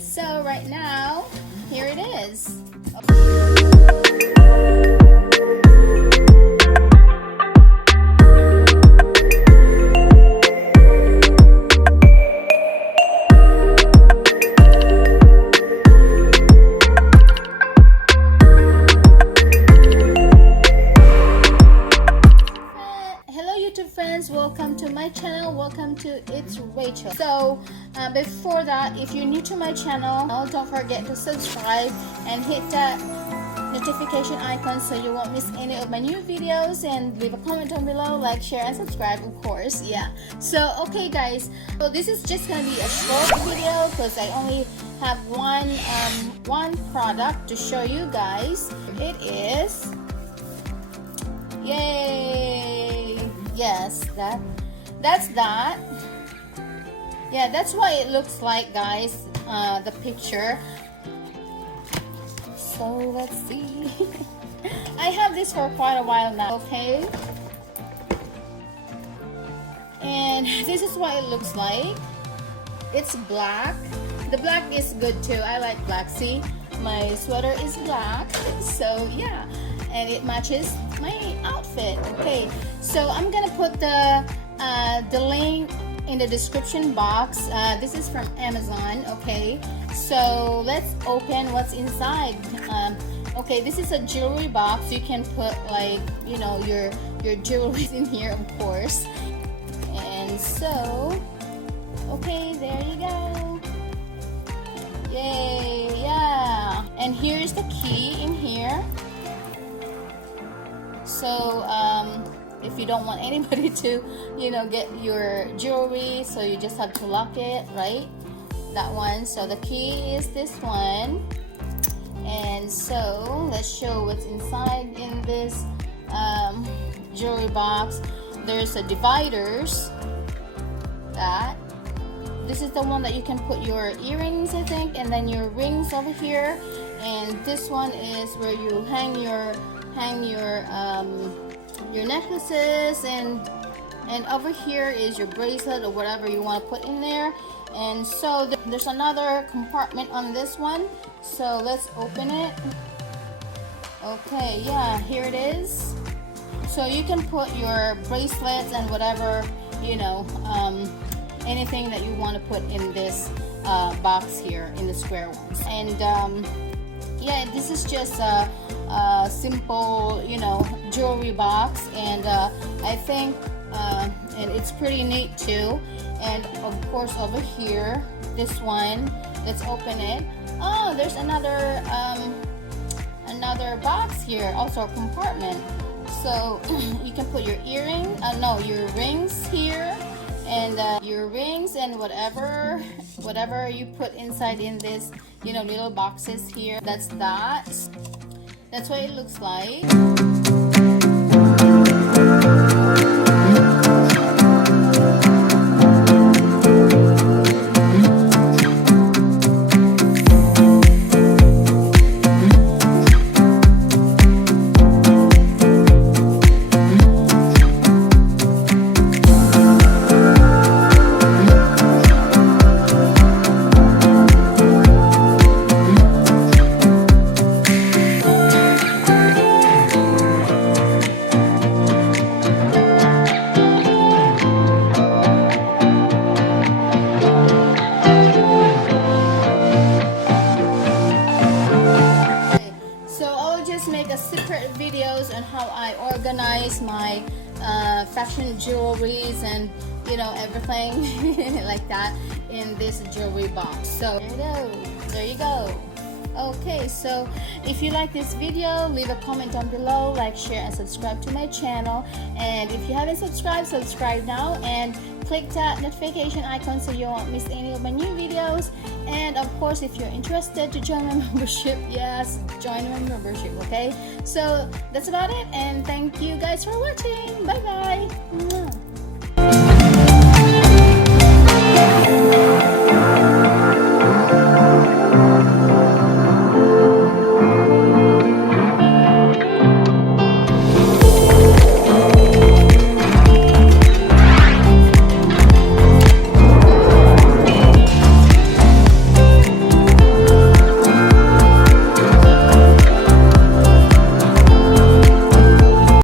So right now, here it is. Welcome to my channel. Welcome to It's Rachel. So before that, if you're new to my channel, don't forget to subscribe and hit that notification icon so you won't miss any of my new videos, and leave a comment down below, like, share, and subscribe, of course. Yeah, so okay guys, so this is just gonna be a short video because I only have one product to show you guys. It is, yay, yes, that's that. Yeah, that's what it looks like, guys, the picture. So let's see. I have this for quite a while now, okay? And this is what it looks like. It's black. The black is good too. I like black. See, my sweater is black, so yeah, and it matches my outfit. Okay, so I'm gonna put the link in the description box. This is from Amazon. Okay, so let's open what's inside. Okay, this is a jewelry box. You can put, like, you know, your jewelry in here, of course. And so, okay, there you go. Yay, yeah. And here's the key in here. So if you don't want anybody to, you know, get your jewelry, so you just have to lock it, right? That one. So the key is this one. And so let's show what's inside in this jewelry box. There's a dividers. That this is the one that you can put your earrings, I think, and then your rings over here. And this one is where you hang your necklaces, and over here is your bracelet or whatever you want to put in there. And so there's another compartment on this one, so let's open it. Okay, yeah, here it is. So you can put your bracelets and whatever, you know, anything that you want to put in this box here, in the square ones. And yeah, this is just a simple, you know, jewelry box, and I think and it's pretty neat too. And of course over here, this one, let's open it. Oh, there's another box here, also a compartment. So you can put your your rings here, and your rings and whatever you put inside in this, you know, little boxes here. That's what it looks like. Make a separate videos on how I organize my fashion jewelries and, you know, everything like that in this jewelry box. So there you go. Okay, so if you like this video, leave a comment down below, like, share, and subscribe to my channel. And if you haven't subscribed, subscribe now and click that notification icon so you won't miss any of my new videos. And of course, if you're interested to join my membership, yes, join my membership. Okay, so that's about it, and thank you guys for watching. Bye bye.